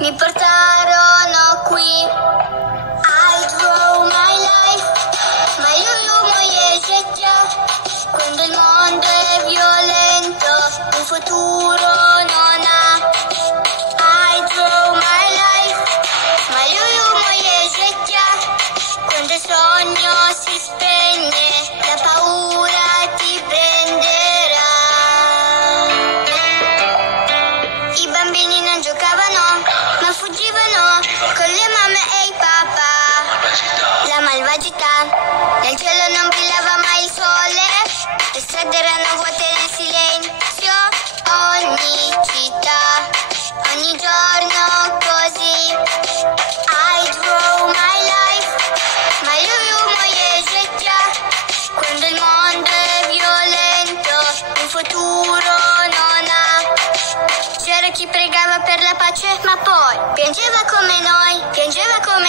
mi portarono qui. I draw my life, ma io moje życia. Quando il mondo è violento, un futuro non ha. I draw my life, ma io moje życia. Quando il sogno si spegne, la paura ti prenderà. I bambini non giocavano, ma fuggivano con le mamme e i papà. La malvagità, nel cielo non brillava mai il sole, le strade erano vuote nel silenzio, ogni città, ogni giorno così. I draw my life, ma io moje życia. Quando il mondo è violento, un futuro non ha. C'era chi pregava per la pace, ma poi piangeva come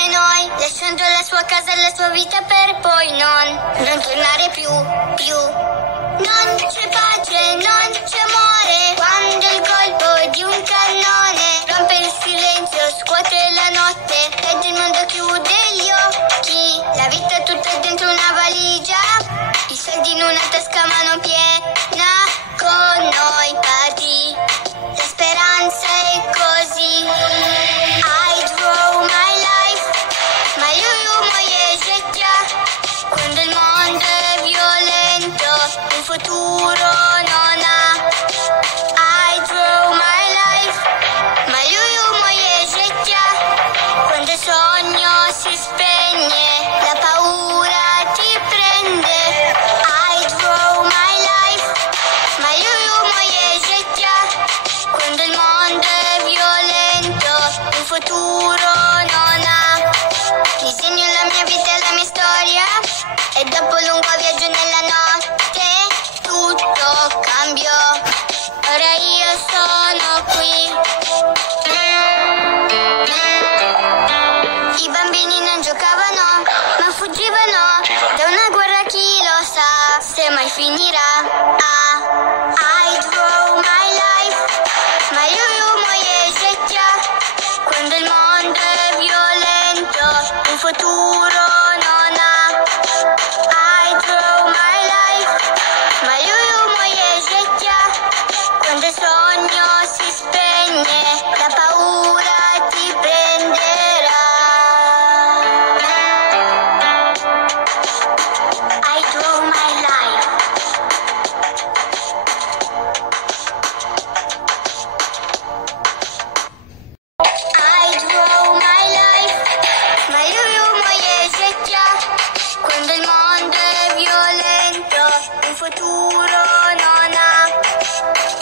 noi, lasciando la sua casa e la sua vita per poi non tornare più. Non c'è pace, non c'è amore, quando il colpo di un cannone rompe il silenzio, scuote la notte ed il mondo chiude gli occhi. La vita è tutta dentro una valigia, i soldi in una tasca ma non piena, con noi parti, la speranza è così. I draw my life, ma io moje życia. Quando il mondo è violento, un futuro non ha. I draw my life, ma io moje życia. Quando il sogno si spegne, la paura ti prende. I draw my life, ma io moje życia. Quando il mondo è violento, un futuro non ha. Disegno la mia vita e la mia storia, e dopo un lungo viaggio nella notte tutto cambiò. Ora io sono qui. I bambini non giocavano, ma fuggivano da una guerra, chi lo sa se mai finirà. I draw my life, ma io moje życia. Quando il mondo è violento, un futuro non ha. I draw my life, ma io moje życia. Quando il sogno si spegne, la paura ti prenderà. I draw my life. I draw my life, ma io moje życia. Quando il mondo è violento, un futuro non ha.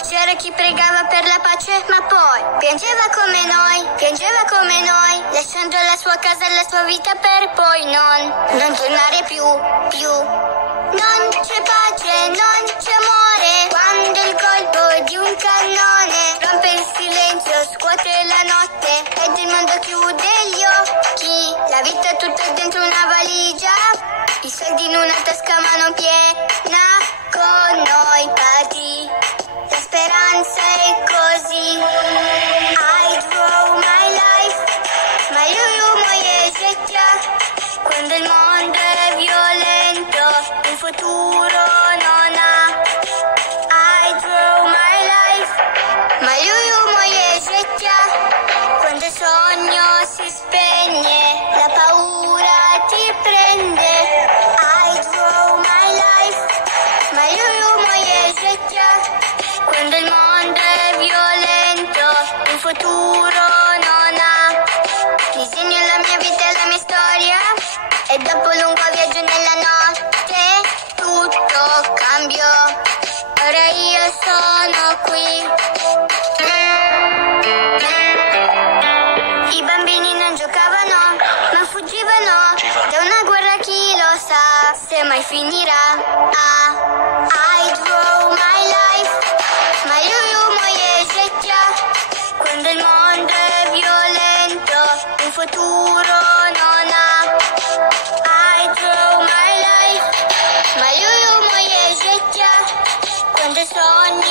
C'era chi pregava per la pace, ma poi piangeva come noi, lasciando la sua casa e la sua vita per poi non tornare più. Non c'è pace, non c'è amore, quando il colpo di un cannone rompe il silenzio, scuote la notte ed il mondo chiude gli occhi. La vita è tutta dentro una valigia, i soldi in una tasca ma non piena, con noi parti, la speranza è così. I draw my life, ma io moje życia. Quando il mondo è violento, un futuro non ha. I draw my life, ma io moje życia. Quando il sogno si spegne, la paura ti prende. I draw my life, ma io moje życia. Quando il mondo è violento, un futuro non ha. Disegno la mia vita e la mia storia, e dopo un lungo viaggio nella notte tutto cambiò. Ora io sono qui. I bambini non giocavano, ma fuggivano da una guerra, chi lo sa se mai finirà. I draw my life, ma io moje życia. Quando il mondo è violento, un futuro non ha. I draw my life, ma io moje życia. Quando il sogno